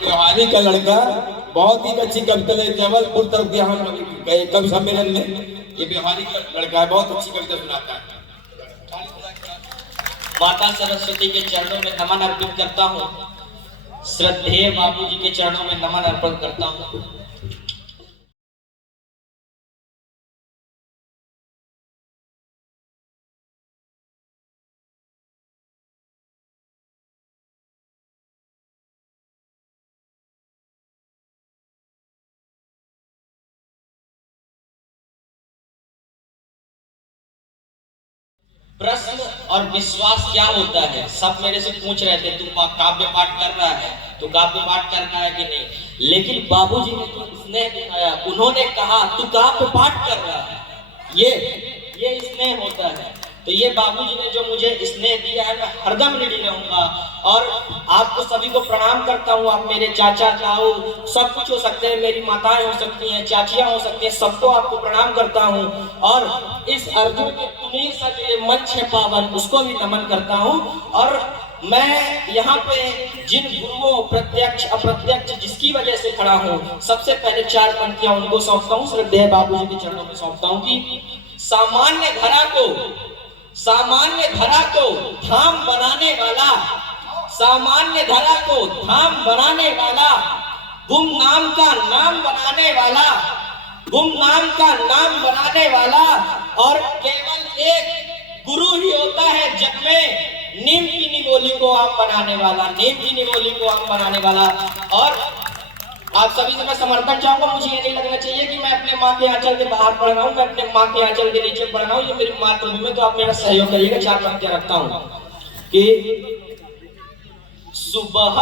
व्यवहारी का लड़का बहुत ही अच्छी कविता ले जबलपुर तरफ गया हम गए कवि सम्मेलन में। ये व्यवहारी का लड़का है, बहुत अच्छी कविता सुनाता है। माता सरस्वती के चरणों में नमन अर्पित करता हूँ, श्रद्धेय बाबूजी के चरणों में नमन अर्पण करता हूँ। प्रश्न और विश्वास क्या होता है, सब मेरे से पूछ रहे थे, तू काव्य पाठ कर रहा है, तो काव्य पाठ करना है कि नहीं, लेकिन बाबूजी ने तो स्नेह दिखाया, उन्होंने कहा तू काव्य पाठ कर रहा है, ये स्नेह होता है। तो ये बाबूजी ने जो मुझे स्नेह दिया है, मैं हरदम ऋणी रहूंगा। और आपको सभी को प्रणाम करता हूँ। आप मेरे चाचा ताऊ सब कुछ हो सकते हैं, मेरी माताएं हो सकती हैं, चाचियां हो सकती हैं, सबको आपको प्रणाम करता हूँ। और इस अर्जुन के तुनीर सा जो ये मंच है पावन, उसको भी नमन करता हूँ। और मैं यहाँ पे जिन गुरुओं प्रत्यक्ष अप्रत्यक्ष जिसकी वजह से खड़ा हूँ, सबसे पहले 4 पंक्तियां उनको सौंपता हूँ, श्रद्धेय बाबूजी के चरणों में सौंपता हूँ कि सामान्य धरा को धाम बनाने वाला, सामान्य धरा को धाम बनाने वाला, गुमनाम का नाम बनाने वाला, गुमनाम का नाम बनाने वाला, और केवल एक गुरु ही होता है जग में, नीम की निगोली को आम बनाने वाला, नीम की निगोली को आम बनाने वाला। और आप सभी से मैं समर्पण चाहूंगा, मुझे ये नहीं लगना चाहिए कि मैं अपने माँ के आंचल के बाहर पढ़ रहा हूँ, मैं अपने माँ के आंचल के नीचे पढ़ रहा हूँ, ये मेरी मातृभूमि में, तो आप मेरा सहयोग करिएगा। 4 पंक्तियां रखता हूँ कि सुबह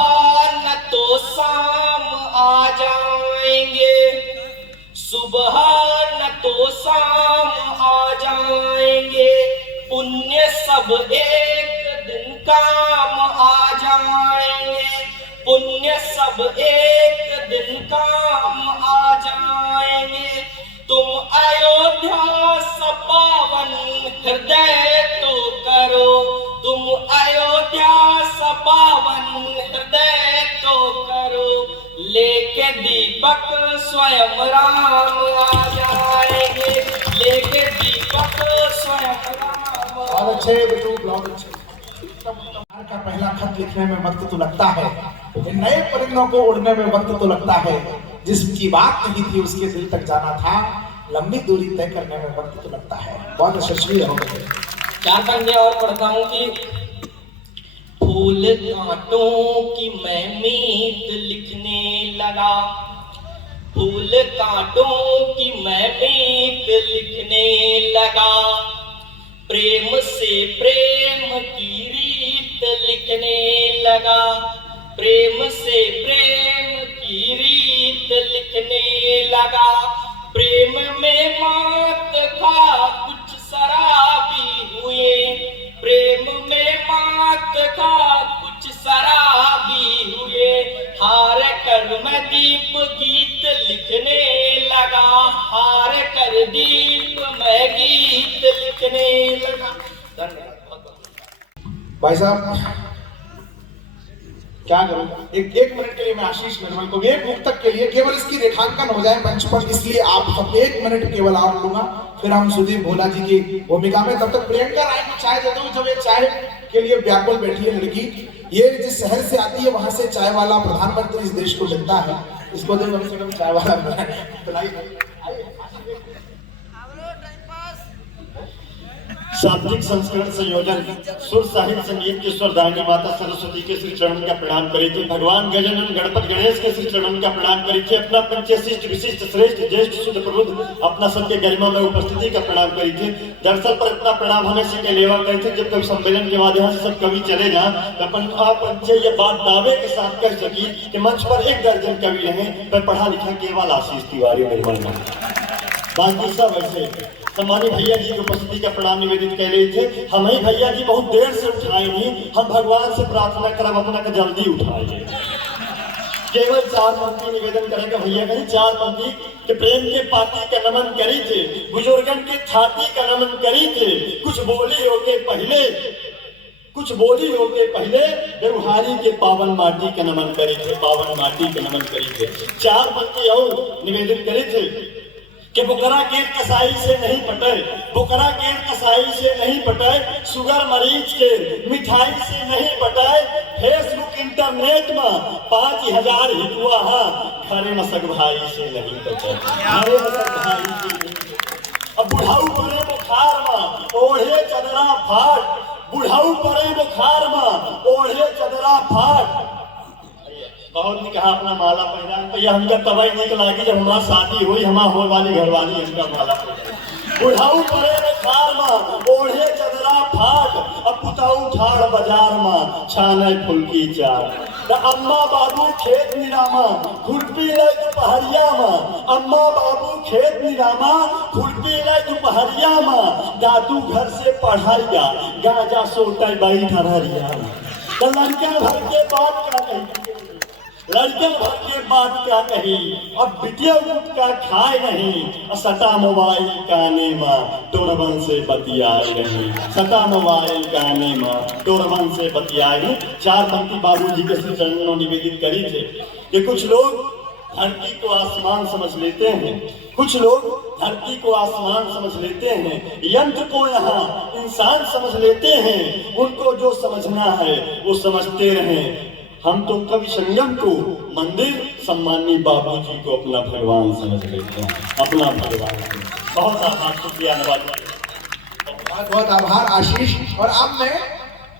न तो शाम आ जाएंगे, सुबह न तो शाम आ जाएंगे, पुण्य सब एक दिन काम आ जाएंगे, पुण्य सब एक दिन काम आ जाएंगे। तुम अयोध्या सा पावन हृदय तो करो, तुम अयोध्या सा पावन हृदय तो करो, लेके दीपक स्वयं राम आ जाएंगे, लेके दीपक स्वयं राम। बहुत अच्छे बेटू, बहुत अच्छे। का पहला खत लिखने में वक्त तो लगता है, नए परिंदों को उड़ने में वक्त तो लगता है, जिसकी बात नहीं थी उसके दिल तक जाना था, लंबी दूरी तय करने में वक्त तो लगता है। बहुत यशस्वी हो गए। 4 पंक्तियां और पढ़ता हूँ कि फूल कांटों की मैं मीत लिखने लगा, फूल कांटों की मैं मीत लिखने लगा, प्रेम से प्रेम की रीत लिखने लगा, प्रेम से प्रेम की रीत लिखने लगा, प्रेम में मात खा कुछ शराबी हुए, प्रेम में मात खा कुछ शराबी हुए, हार कर मैं दीप गीत लिखने लगा, हार कर दीप मैं गीत लिखने लगा। धन्यवाद। भाई साहब क्या करूं, एक मिनट के लिए मैं आशीष निर्मल को एक मुक्तक के लिए केवल इसकी रेखांकन हो जाए मंच पर, इसलिए आप सब 1 मिनट केवल और लूंगा, फिर हम सुदीप भोला जी की भूमिका में। तब तक प्रियंका राय को चाय दे दूं, जब ये चाय के लिए व्याकुल बैठी है लड़की, ये जिस शहर से आती है वहां से चाय वाला प्रधानमंत्री इस देश को मिलता है, इसको दे कम से कम चाय वाला। शाब्दिक संस्करण संयोजन सुर साहित्य संगीत के स्वरदायिनी माता सरस्वती के श्री चरण का प्रणाम करी थी, भगवान गजानन गणपत गणेश के श्री चरण का प्रणाम करी थी, अपना पंचशिष्ट विशिष्ट श्रेष्ठ ज्येष्ठ शुद्ध प्रबुद्ध अपना सबके गरिमा में उपस्थिति का प्रणाम करी थी। दरअसल पर अपना प्रणाम हमें सीधे लेवा करी थी, जब कभी सम्मेलन के माध्यम से सब कवि चले जाए तो अपन आप ये बात दावे के साथ कह सकी कि मंच पर 1 दर्जन कवि रहे, मैं पढ़ा लिखा केवल आशीष तिवारी निर्मल में, बाकी सब ऐसे। सम्मानित भैया जी की उपस्थिति का प्रणाम निवेदित कर रहे थे। हमें भैया जी बहुत देर से उठाए नहीं, हम भगवान से प्रार्थना करब अपना का जल्दी उठाइए। केवल 4 पंक्ति निवेदन करेंगे भैया का, 4 पंक्ति के प्रेम के पाती का नमन करी थे, बुजुर्गन के छाती का नमन करी थे, कुछ बोली हो के पहले कुछ बोली होते पहले व्यवहारी के पावन माटी के नमन करी थे, पावन माटी के नमन करी थे। 4 पंक्ति और निवेदन करे थे कि बुकरा के कसाई से नहीं पटे, बुकरा के कसाई से नहीं पटे, शुगर मरीज के मिठाई से नहीं पटे, फेसबुक इंटरनेट में 5000 हितुआ घरे में सग भाई से नहीं पटे, घरे में सग भाई से नहीं पटे। अब बुढ़ाऊ पड़े बुखार में ओढ़े चदरा फाट, बुढ़ाऊ पड़े बुखार में ओढ़े चदरा फाट। बहुत ने कहा अपना माला पहना, तो यह हमका तबाही नहीं लागी जब हमारा शादी हुई, हमारा हो वाली घरवाली हमका माला पहना। बुढ़ाऊ पड़े बुखार में ओढ़े चदरा फाट, अब पुताऊ ठाड़ बाजार में छाने फुलकी चाट। अम्मा बाबू खेत निरामा खुरपी ले दोपहरिया में, अम्मा बाबू खेत निरामा खुरपी ले दोपहरिया में, दादू घर से पढ़ाइया गाजा सोटे बाई धरहरिया में। तो लड़का भर के बात क्या कही, लड़कन भर के बात क्या कही, अब बिटिया गुटका खाए नहीं, सटा मोबाइल काने में टोरबन से बतियाए नहीं, सटा मोबाइल काने में टोरबन से बतियाए नहीं। 4 पंक्ति बाबूजी के श्री चरणों निवेदित करी थे कि कुछ लोग धरती को आसमान समझ लेते हैं, कुछ लोग धरती को आसमान समझ लेते हैं, यंत्र को यहाँ इंसान समझ लेते हैं, उनको जो समझना है वो समझते रहें। हम तो कवि संगम को मंदिर, सम्मानी बाबूजी को अपना भगवान समझ लेते हैं, अपना भगवान। बहुत आभार, शुक्रिया नवाज, बहुत बहुत आभार आशीष। और अब मैं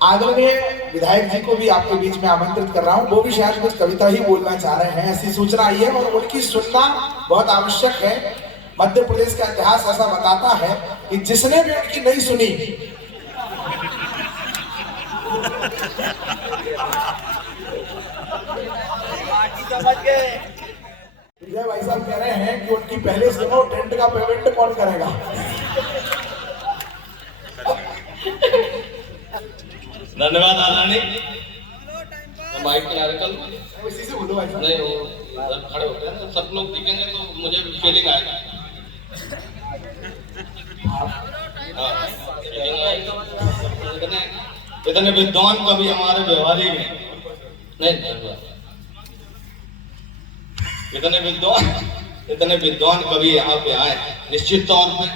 आदरणीय विधायक जी को भी आपके बीच में आमंत्रित कर रहा हूँ, वो भी शायद कुछ कविता ही बोलना चाह रहे हैं, ऐसी सूचना आई है और उनकी सुनना बहुत आवश्यक है। मध्य प्रदेश का इतिहास ऐसा बताता है कि जिसने भी उनकी नहीं सुनी विजय भाई साहब कह रहे हैं कि उनकी पहले सुनो, टेंट का पेमेंट कौन करेगा? धन्यवाद आदरणीय। माइक के आगे कल इसी से बोलो भाई साहब। नहीं वो खड़े होते हैं ना, सब लोग दिखेंगे तो मुझे फीलिंग आएगा। इतने विद्वान कवि हमारे व्यवहारिक हैं, नहीं इतने विद्वान कवि यहाँ पे आए, निश्चित तौर पे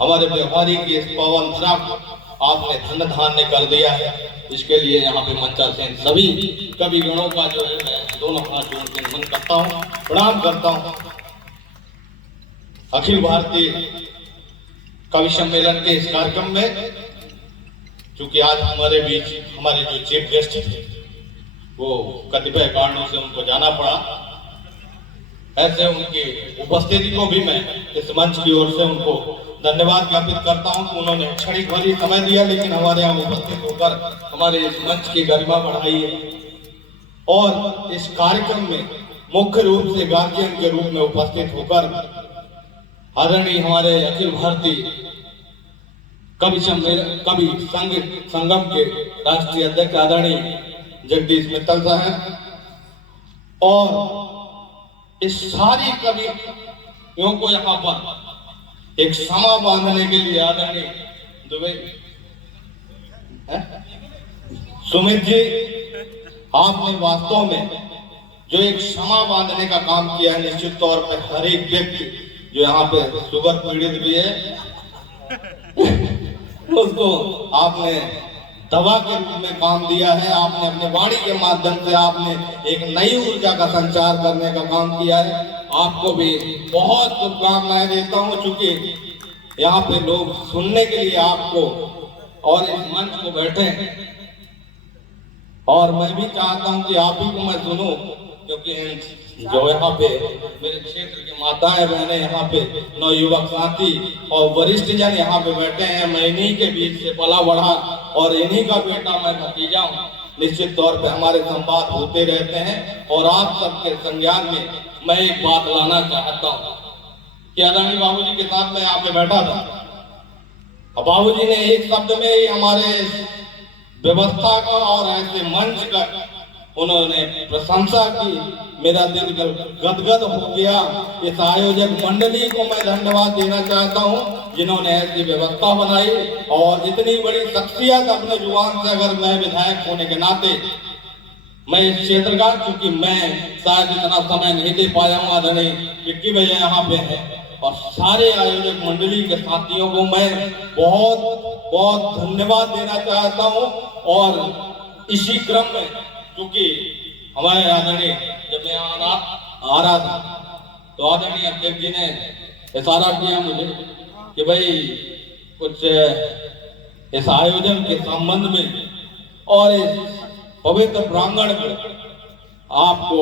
हमारे व्यवहारिक की इस पवन धरा को आपने धन धान्य कर दिया है। इसके लिए यहाँ पे मंचासीन सभी कवि गणों का जो है मैं दोनों हाथ जोड़ के नमन करता हूँ, प्रणाम करता हूँ। अखिल भारतीय कवि सम्मेलन के इस कार्यक्रम में चूंकि आज हमारे बीच हमारे जो चीफ गेस्ट थे वो कतिपय कारणों से उनको जाना पड़ा, ऐसे उनकी उपस्थिति को भी मैं इस मंच की ओर से उनको धन्यवाद ज्ञापित करता हूं कि उन्होंने क्षणिक भरी समय दिया, लेकिन हमारे यहाँ उपस्थित होकर हमारे इस मंच की गरिमा बढ़ाई है। और इस कार्यक्रम में मुख्य रूप से गार्जियन के रूप में उपस्थित होकर आदरणीय हमारे अखिल भारतीय कवि संगम के राष्ट्रीय अध्यक्ष आदरणीय जगदीश मित्तल साहब और इस सारी कवियों को यहाँ पर एक समा बांधने के लिए आदरणीय दुबे सुमित जी, आपने वास्तव में जो एक समा बांधने का काम किया है, निश्चित तौर पर हर एक व्यक्ति जो यहाँ पे शुगर पीड़ित भी है उसको आपने दवा के रूप में काम दिया है। आपने अपने वाणी के माध्यम से आपने एक नई ऊर्जा का संचार करने का काम किया है। आपको भी बहुत शुभकामनाएं देता हूं, चूंकि यहाँ पे लोग सुनने के लिए आपको और इस मंच को बैठे हैं और मैं भी चाहता हूं कि आप ही को मैं सुनूं, क्योंकि जो यहाँ पे मेरे क्षेत्र के माताएं बहनें, यहाँ पे नवयुवक साथी और वरिष्ठ जन यहाँ पे बैठे हैं, मैं इन्हीं के बीच से पला बढ़ा और इन्हीं का बेटा मैं भतीजा हूँ। निश्चित तौर पे हमारे संवाद होते रहते हैं और आप सबके संज्ञान में मैं एक बात लाना चाहता हूँ कि आदरणीय बाबूजी के साथ मैं यहाँ पे बैठा था और बाबूजी ने एक शब्द में ही हमारे व्यवस्था का और ऐसे मंच का उन्होंने प्रशंसा की, मेरा दिल गदगद हो गया। इस आयोजक मंडली को मैं धन्यवाद देना चाहता हूं जिन्होंने ऐसी व्यवस्था बनाई। और इतनी बड़ी शख्सियत अपने जुबान से, अगर मैं विधायक होने के नाते मैं इस क्षेत्र का, क्योंकि मैं शायद इतना समय नहीं दे पाया हूँ, आदरणीय विक्की भैया यहाँ पे है, और सारे आयोजक मंडली के साथियों को मैं बहुत बहुत धन्यवाद देना चाहता हूँ। और इसी क्रम में, क्योंकि हमारे आदरणीय, जब मैं आ रहा था तो आदरणीय अध्यक्ष जी ने इशारा किया मुझे कि भाई कुछ इस आयोजन के संबंध में और इस पवित्र प्रांगण में आपको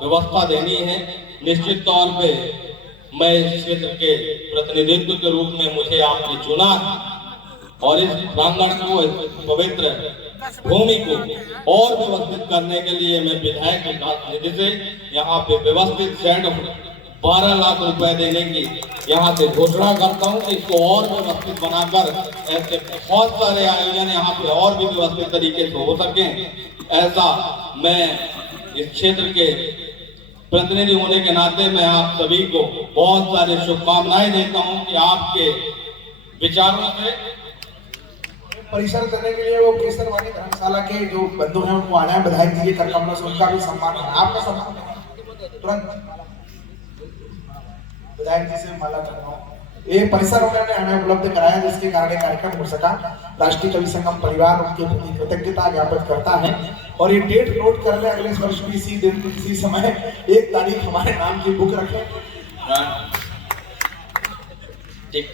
व्यवस्था देनी है। निश्चित तौर पे मैं इस क्षेत्र के प्रतिनिधित्व के रूप में मुझे आपने चुना है और इस प्रांगण को, इस पवित्र भूमि को और व्यवस्थित करने के लिए मैं विधायक विकास निधि से यहाँ पे व्यवस्थित सेट 12 लाख रुपए देने की यहाँ से घोषणा करता हूँ कि इसको और व्यवस्थित बनाकर ऐसे बहुत सारे आयोजन यहाँ पे और भी व्यवस्थित तरीके से हो सके, ऐसा मैं इस क्षेत्र के प्रतिनिधि होने के नाते मैं आप सभी को बहुत सारी शुभकामनाएं देता हूँ कि आपके विचारों से परिसर करने के लिए वो केसरवानी धर्मशाला के जो बंधु हैं उनको आना है, विधायक जी के कर कमलों से उनका भी सम्मान है। आपका सम्मान है तुरंत विधायक जी से माला करवाओ। ये परिसर उन्होंने हमें उपलब्ध कराया जिसके कारण कार्यक्रम हो सका। राष्ट्रीय कवि संगम परिवार उनके प्रति कृतज्ञता ज्ञापित करता है। और ये डेट नोट कर ले, अगले वर्ष भी इसी दिन इसी समय 1 तारीख हमारे नाम की बुक रखें। ठीक।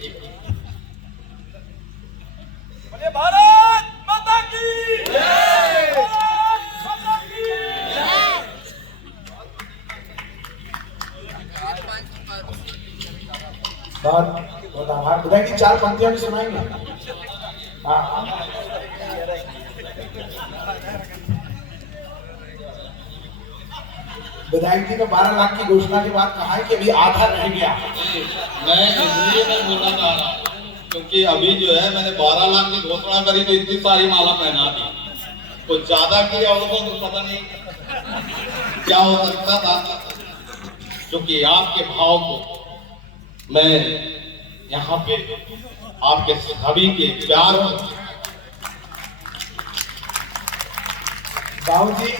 भारत माता की जय। भारत माता की जय। बहुत आभार। विधायक जी 4 पंक्तियां भी सुनाएंगे। हाँ, विधायक जी ने 12 लाख की घोषणा के बाद कहा है कि अभी आधा रह गया। मैं इसलिए मैं बोलना चाह रहा हूँ क्योंकि अभी जो है मैंने 12 लाख की घोषणा करी तो इतनी सारी माला पहना दी, कुछ ज्यादा किया होगा तो पता नहीं क्या हो सकता था। क्योंकि आपके भाव को मैं यहाँ पे आपके सभी के प्यार बाबूजी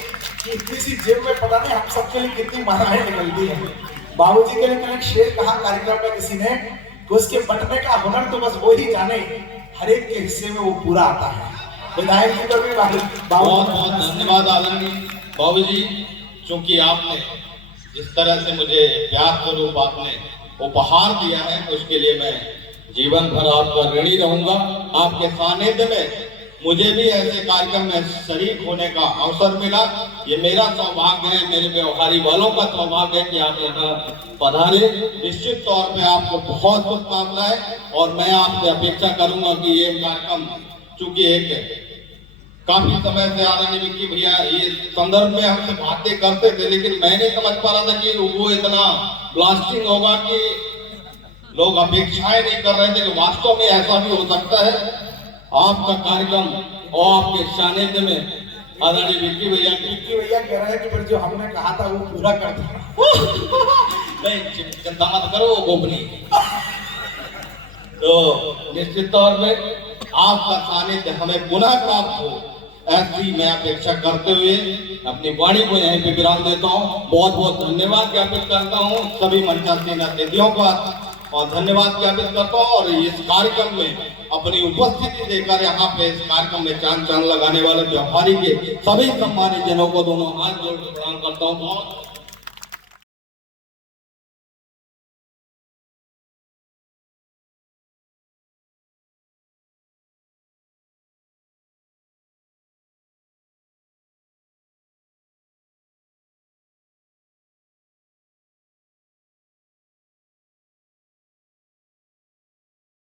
की इतनी सी जेब में पता नहीं हम सबके लिए कितनी मालाएं निकलती हैं। बाबूजी के लिए एक शेर कहा कार्यक्रम में किसी ने, उसके बटने का हुनर तो बस वो ही जाने, हर एक के हिस्से में वो पूरा आता है। विधायक जी को भी बहुत बहुत धन्यवाद आदरणीय बाबूजी, क्योंकि आपने जिस तरह से मुझे प्यार स्वरूप आपने उपहार दिया है उसके लिए मैं जीवन भर आपका ऋणी रहूंगा। आपके सानिध्य में मुझे भी ऐसे कार्यक्रम में शरीक होने का अवसर मिला, ये मेरा सौभाग्य है, मेरे व्यवहारी वालों का सौभाग्य है कि आप यहाँ पधारे। निश्चित तौर पे आपको बहुत शुभकामनाएं और मैं आपसे अपेक्षा करूंगा कि ये कार्यक्रम, चूंकि एक काफी समय से आदरणीय विक्की भैया ये संदर्भ में हमसे बातें करते थे, लेकिन मैं नहीं समझ पा रहा था कि वो इतना ब्लास्टिंग होगा कि लोग अपेक्षाएं नहीं कर रहे थे कि वास्तव में ऐसा भी हो सकता है। आपका कार्यक्रम और आपके सानिध्य में आदरणीय विक्की भैया कह रहे हैं कि फिर जो हमने कहा था वो पूरा कर दो। नहीं चिंता मत करो, वो गोपनीय। तो निश्चित तौर पे आपका सानिध्य हमें पुनः प्राप्त हो ऐसी मैं अपेक्षा करते हुए अपनी वाणी को यहीं पे विराम देता हूँ। बहुत बहुत धन्यवाद ज्ञापित करता हूँ सभी मंचासीन अतिथियों का और धन्यवाद ज्ञापित करता हूँ। और इस कार्यक्रम में अपनी उपस्थिति देकर यहाँ पे इस कार्यक्रम में चांद लगाने वाले व्यापारी के सभी सम्मानित जनों को दोनों हाथ जोड़ प्रणाम करता हूँ।